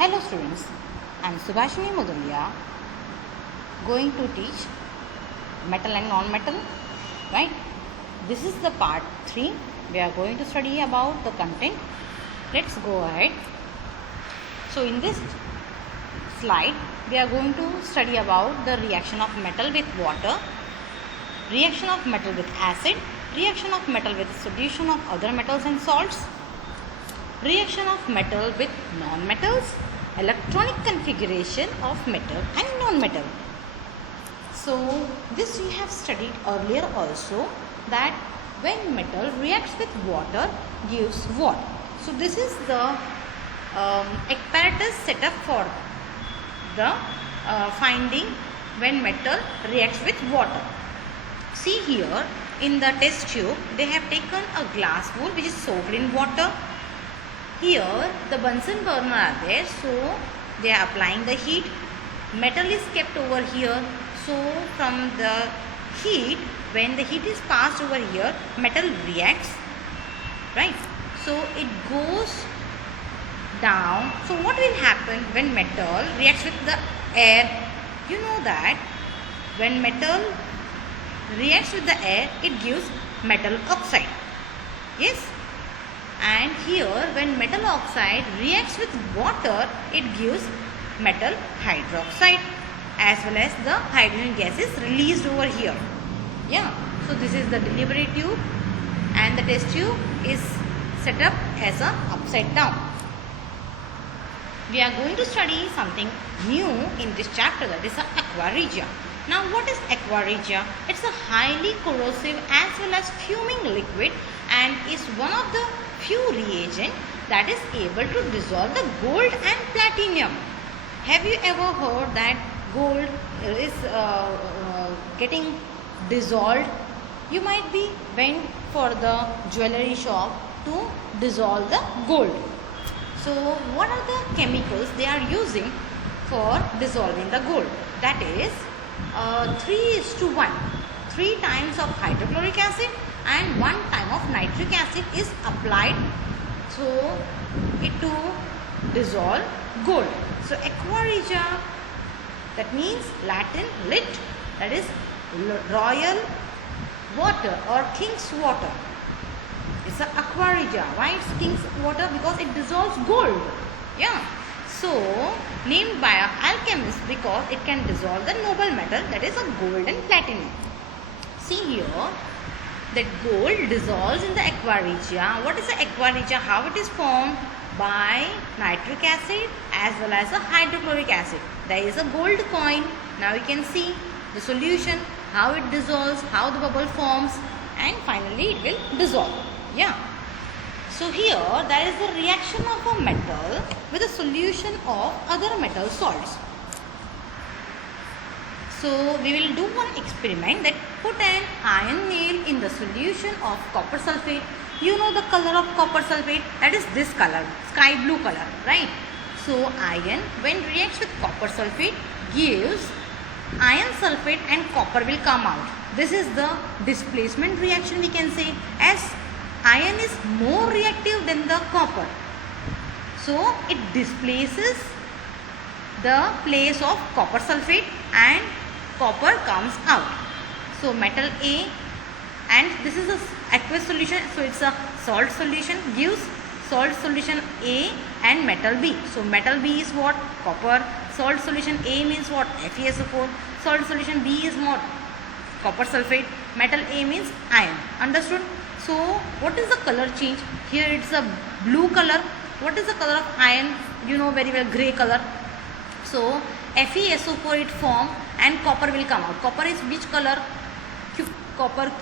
Hello students, I am Subhashini Mudalia going to teach metal and non-metal, right? This is the part 3. We are going to study about the content. Let's go ahead. So in this slide, we are going to study about the reaction of metal with water, reaction of metal with acid, reaction of metal with solution of other metals and salts, reaction of metal with non-metals, electronic configuration of metal and non-metal. So this we have studied earlier also, that when metal reacts with water gives what? So this is the apparatus set up for the finding when metal reacts with water. See here in the test tube they have taken a glass bowl which is soaked in water. Here the Bunsen burner are there, so they are applying the heat. Metal is kept over here, so from the heat, when the heat is passed over here, metal reacts, right? So it goes down. So what will happen when metal reacts with the air? You know that when metal reacts with the air, it gives metal oxide. Yes? And here when metal oxide reacts with water, it gives metal hydroxide, as well as the hydrogen gas is released over here. Yeah. So this is the delivery tube and the test tube is set up as a upside down. We are going to study something new in this chapter, that is aqua regia. Now what is aqua regia? It's a highly corrosive as well as fuming liquid and is one of the few reagents that is able to dissolve the gold and platinum. Have you ever heard that gold is getting dissolved? You might be went for the jewelry shop to dissolve the gold. So what are the chemicals they are using for dissolving the gold? That is 3:1. 3 times of hydrochloric acid and 1 time of nitric acid is applied so it to dissolve gold. So aqua regia, that means Latin lit, that is royal water or king's water. It's a aqua regia. Why it's king's water? Because it dissolves gold. Yeah. So named by an alchemist because it can dissolve the noble metal, that is a gold and platinum. See here that gold dissolves in the aqua regia. What is the aqua regia? How it is formed? By nitric acid as well as a hydrochloric acid. There is a gold coin. Now you can see the solution, how it dissolves, how the bubble forms, and finally it will dissolve. Yeah. So here there is the reaction of a metal with a solution of other metal salts. So we will do one experiment, that put an iron nail in the solution of copper sulfate. You know the color of copper sulfate, that is this color, sky blue color, right? So iron when reacts with copper sulfate gives iron sulfate and copper will come out. This is the displacement reaction we can say, as iron is more reactive than the copper. So it displaces the place of copper sulfate and copper comes out. So metal A, and this is a aqueous solution, so it's a salt solution, gives salt solution A and metal B. So metal B is what? Copper. Salt solution A means what? FeSO4. Salt solution B is what? Copper sulfate. Metal A means iron. Understood? So what is the color change? Here it's a blue color. What is the color of iron? You know very well, grey color. So FeSO4 it form and copper will come out. Copper is which color? Copper,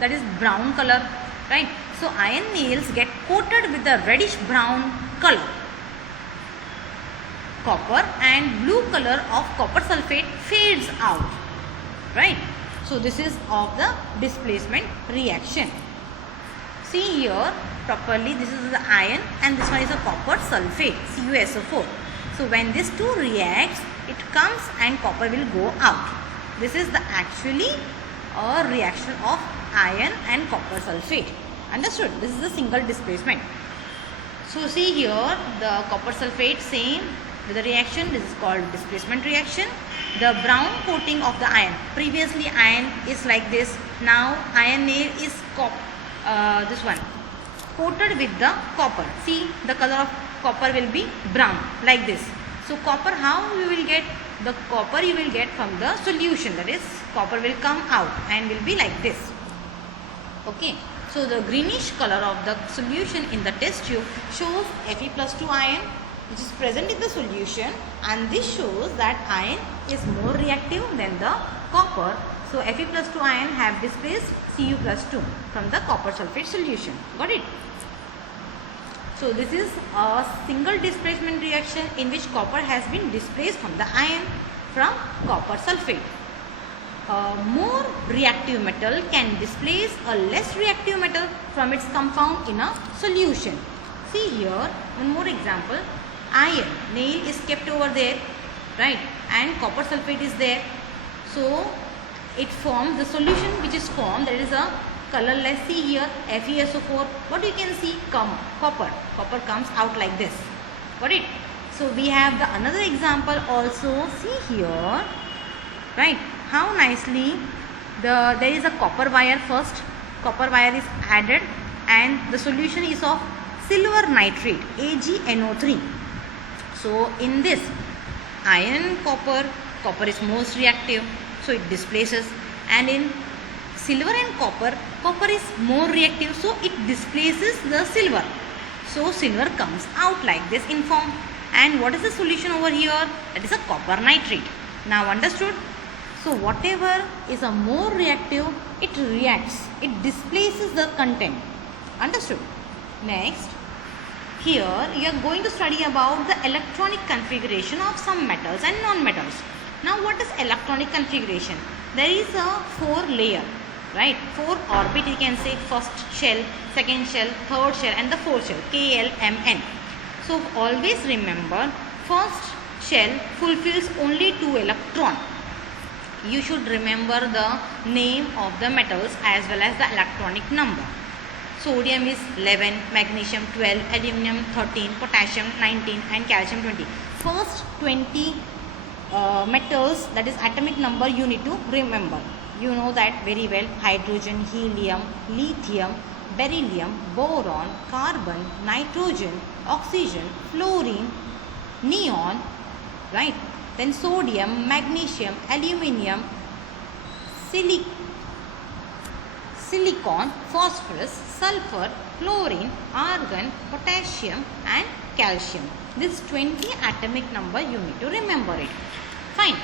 that is brown color, right? So iron nails get coated with the reddish brown color. Copper and blue color of copper sulfate fades out, right? So this is of the displacement reaction. See here properly, this is the iron and this one is a copper sulfate, CuSO4. So when these two reacts, it comes and copper will go out. This is the actually a reaction of iron and copper sulfate. Understood? This is a single displacement. So see here the copper sulfate same with the reaction. This is called displacement reaction. The brown coating of the iron. Previously iron is like this. Now iron nail is this one coated with the copper. See, the color of copper will be brown like this. So copper, how you will get the copper? You will get from the solution. That is, copper will come out and will be like this. Okay. So the greenish color of the solution in the test tube shows Fe+2 ion which is present in the solution, and this shows that iron is more reactive than the copper. So Fe+2 ion have displaced Cu+2 from the copper sulfate solution. Got it? So this is a single displacement reaction in which copper has been displaced from the iron from copper sulfate. A more reactive metal can displace a less reactive metal from its compound in a solution. See here, one more example. Iron nail is kept over there, right, and copper sulfate is there. So it forms the solution which is formed, that is a colorless. See here, FeSO4. What you can see? Copper. Copper comes out like this. Got it? So we have the another example also. See here, right? How nicely there is a copper wire first. Copper wire is added, and the solution is of silver nitrate, AgNO3. So in this iron and copper is most reactive, so it displaces, and in silver and copper is more reactive, so it displaces the silver. So silver comes out like this in form. And what is the solution over here? That is a copper nitrate. Now understood? So whatever is a more reactive, it reacts, it displaces the content. Understood? Next, here you are going to study about the electronic configuration of some metals and non-metals. Now what is electronic configuration? There is a 4 layer, right? 4 orbit, you can say, first shell, second shell, third shell, and the fourth shell, KLMN. So always remember, first shell fulfills only 2 electrons. You should remember the name of the metals as well as the electronic number. Sodium is 11, magnesium 12, aluminum 13, potassium 19, and calcium 20. First 20 metals, that is atomic number, you need to remember. You know that very well. Hydrogen, helium, lithium, beryllium, boron, carbon, nitrogen, oxygen, fluorine, neon, right? Then sodium, magnesium, aluminium, silicon, phosphorus, sulfur, chlorine, argon, potassium, and calcium. This 20 atomic number, you need to remember it. Fine.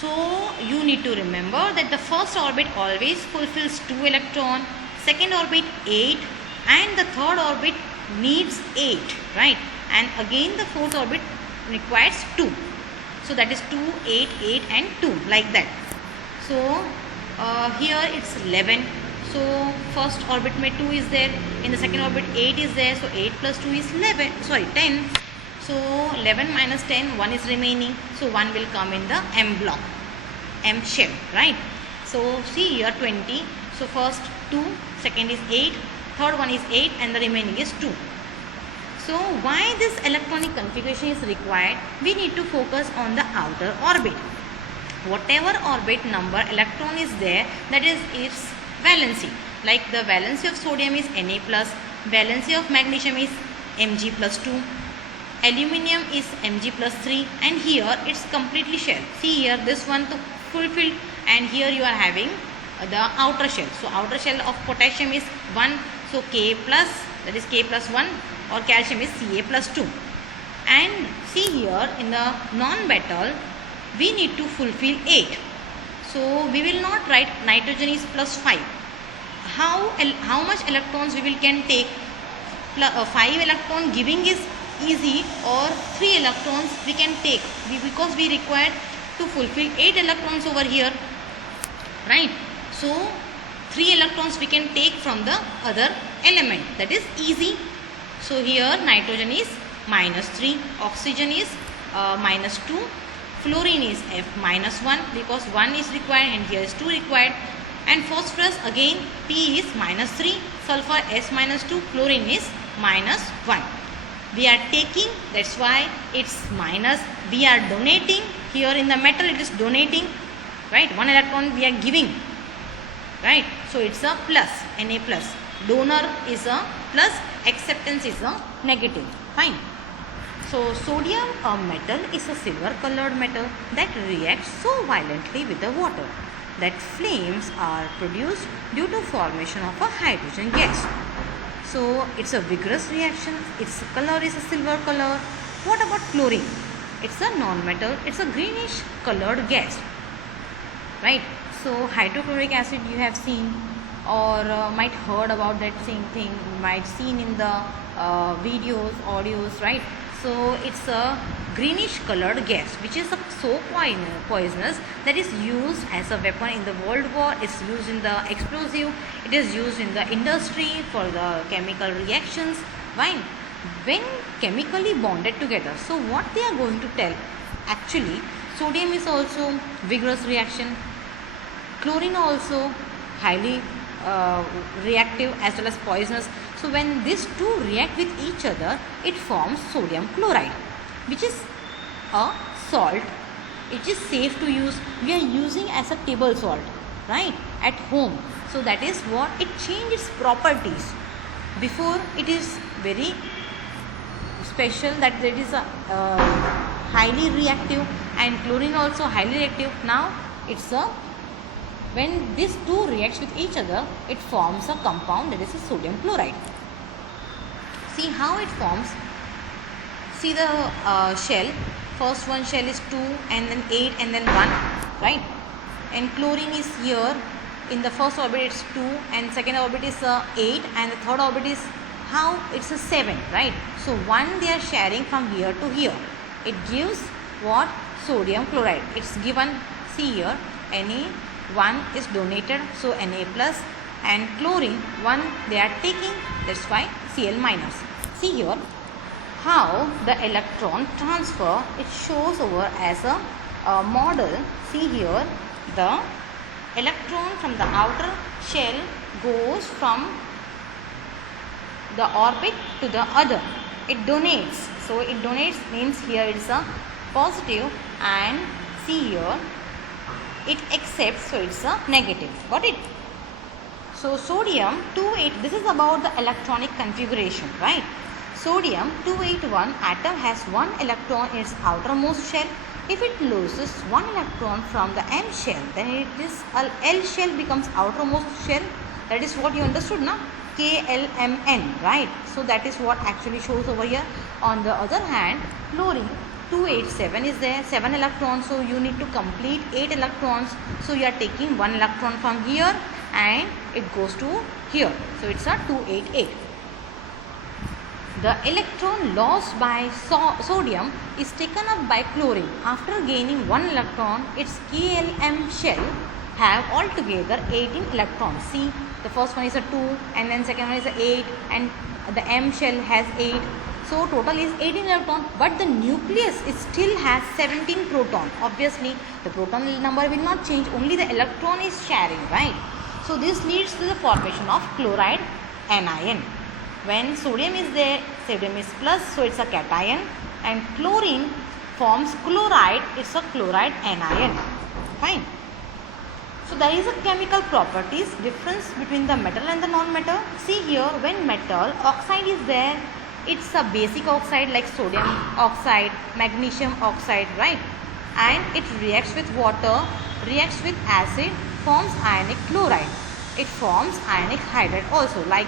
So you need to remember that the first orbit always fulfills 2 electrons, second orbit 8, and the third orbit needs 8, right? And again the fourth orbit requires 2. So that is 2, 8, 8, and 2, like that. So here it's 11. So first orbit में 2 is there, in the second orbit 8 is there, so 8 plus 2 is 10. So 11 minus 10, 1 is remaining, so 1 will come in the M block, M shell, right? So see here 20, so first 2, second is 8, third one is 8, and the remaining is 2. So why this electronic configuration is required? We need to focus on the outer orbit. Whatever orbit number electron is there, that is its valency. Like the valency of sodium is Na+, valency of magnesium is Mg plus 2, aluminium is Mg plus 3, and here it's completely shell. See here, this one to fulfilled, and here you are having the outer shell. So outer shell of potassium is 1, so K plus, that is K plus 1, or calcium is Ca plus 2. And see here in the non-metal, we need to fulfill 8. So we will not write nitrogen is plus 5. How much electrons we can take? 5 electron giving is easy, or 3 electrons we can take, because we require to fulfill 8 electrons over here, right? So 3 electrons we can take from the other element, that is easy. So here nitrogen is minus 3, oxygen is minus 2, fluorine is F minus 1, because 1 is required and here is 2 required, and phosphorus again P is minus 3, sulfur S minus 2, chlorine is minus 1. we are taking, that's why it's minus. We are donating, here in the metal it is donating, right? 1 electron we are giving, right? So it's a plus, Na plus. Donor is a plus, acceptance is a negative. Fine. So sodium, a metal, is a silver colored metal that reacts so violently with the water that flames are produced due to formation of a hydrogen gas. So it's a vigorous reaction. Its color is a silver color. What about chlorine? It's a non-metal. It's a greenish colored gas, right? So hydrochloric acid you have seen or might heard about that same thing, might seen in the videos, audios, right? So it's a greenish colored gas which is so poisonous that is used as a weapon in the World War. It's used in the explosive. It is used in the industry for the chemical reactions. Fine. When chemically bonded together, so what they are going to tell? Actually, sodium is also vigorous reaction. Chlorine also highly reactive as well as poisonous. So when these two react with each other, it forms sodium chloride, which is a salt. It is safe to use. We are using as a table salt, right, at home. So that is what it changes properties. Before it is very special that it is a highly reactive, and chlorine also highly reactive. Now it's a, when these two reacts with each other, it forms a compound that is a sodium chloride. See how it forms. See the shell. First one shell is 2 and then 8 and then 1, right? And chlorine is here. In the first orbit it's 2 and second orbit is 8 and the third orbit is how? It's a 7, right? So 1 they are sharing from here to here. It gives what? Sodium chloride. It's given, see here, Na1 is donated, so Na plus, and chlorine 1 they are taking, that's why Cl minus. See here how the electron transfer, it shows over as a model. See here, the electron from the outer shell goes from the orbit to the other. It donates. So it donates means here it is a positive, and see here it accepts, so it's a negative. Got it? So sodium 281, this is about the electronic configuration, right? Sodium 281 atom has 1 electron in its outermost shell. If it loses 1 electron from the M shell, then it is L shell becomes outermost shell. That is what you understood now? KLMN, right? So that is what actually shows over here. On the other hand, chlorine 287 is there, 7 electrons, so you need to complete 8 electrons. So you are taking 1 electron from here and it goes to here. So it's a 288. The electron lost by sodium is taken up by chlorine. After gaining 1 electron, its KLM shell have altogether 18 electrons. See, the first one is a 2 and then second one is a 8 and the M shell has 8. So total is 18 electron, but the nucleus it still has 17 proton. Obviously, the proton number will not change, only the electron is sharing, right? So this leads to the formation of chloride anion. When sodium is there, sodium is plus, so it's a cation, and chlorine forms chloride, it's a chloride anion. Fine. So there is a chemical properties difference between the metal and the non-metal. See here, when metal oxide is there, it's a basic oxide like sodium oxide, magnesium oxide, right? And it reacts with water, reacts with acid, forms ionic chloride. It forms ionic hydride also, like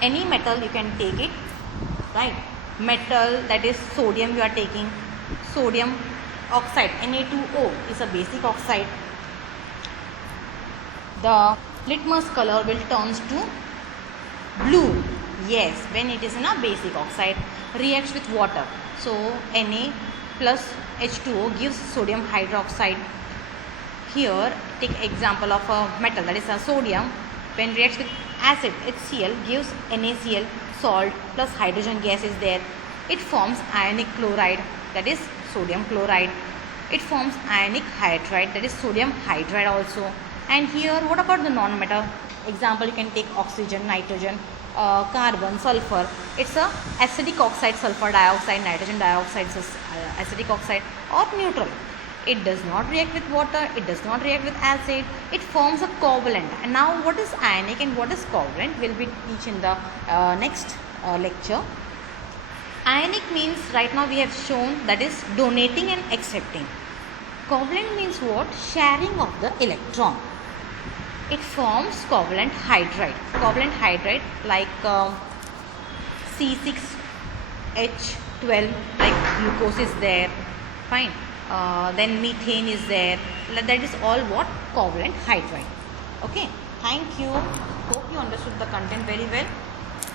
any metal you can take it, right? Metal, that is sodium you are taking, sodium oxide, Na2O is a basic oxide. The litmus color will turns to blue, yes, when it is in a basic oxide, reacts with water. So Na plus H2O gives sodium hydroxide. Here take example of a metal, that is a sodium, when reacts with acid HCl gives NaCl, salt plus hydrogen gas is there. It forms ionic chloride, that is sodium chloride. It forms ionic hydride, that is sodium hydride also. And here what about the non-metal? Example, you can take oxygen, nitrogen. carbon, sulfur. It's a acidic oxide, sulfur dioxide, nitrogen dioxide, acidic oxide, or neutral. It does not react with water, it does not react with acid, it forms a covalent. And now what is ionic and what is covalent will be teach in the next lecture. Ionic means right now we have shown that is donating and accepting. Covalent means what? Sharing of the electron. It forms covalent hydride. Covalent hydride like C6H12, like glucose is there, fine. Then methane is there. That is all what? Covalent hydride. Okay, thank you. Hope you understood the content very well.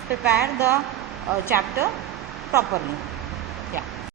Prepare the chapter properly.